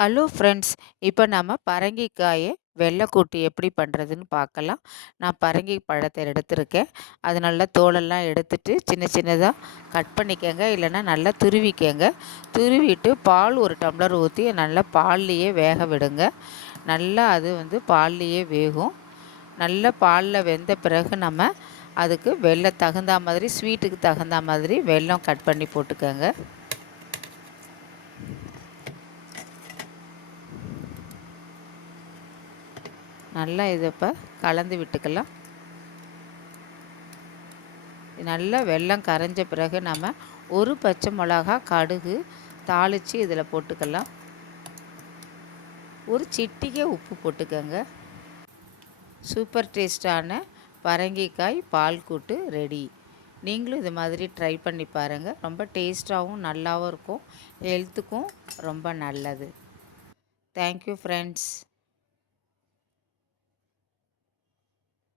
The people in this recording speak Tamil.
ஹலோ ஃப்ரெண்ட்ஸ், இப்போ நம்ம பரங்கிக்காயை வெள்ளை கூட்டு எப்படி பண்ணுறதுன்னு பார்க்கலாம். நான் பரங்கி பழத்தை எடுத்திருக்கேன். அது நல்லா தோலெல்லாம் எடுத்துட்டு சின்ன சின்னதாக கட் பண்ணிக்கங்க. இல்லைன்னா நல்லா துருவிக்கங்க. துருவிட்டு பால் ஒரு டம்ளர் ஊற்றி நல்லா பால்லையே வேக விடுங்க. நல்லா அது பால்லையே வேகும். நல்லா பாலில் வெந்த பிறகு நம்ம அதுக்கு வெல்லம் தகுந்த மாதிரி, ஸ்வீட்டுக்கு தகுந்த மாதிரி வெல்லம் கட் பண்ணி போட்டுக்கோங்க. நல்லா இதை இப்போ கலந்து விட்டுக்கலாம். நல்லா வெல்லம் கரைஞ்ச பிறகு நம்ம ஒரு பச்சை மிளகா, கடுகு தாளித்து இதில் போட்டுக்கலாம். ஒரு சிட்டிகை உப்பு போட்டுக்கோங்க. சூப்பர் டேஸ்டான பரங்கிக்காய் பால் கூட்டு ரெடி. நீங்களும் இது மாதிரி ட்ரை பண்ணி பாருங்கள். ரொம்ப டேஸ்ட்டாகவும் நல்லாவும் இருக்கும். ஹெல்த்துக்கும் ரொம்ப நல்லது. Thank you friends.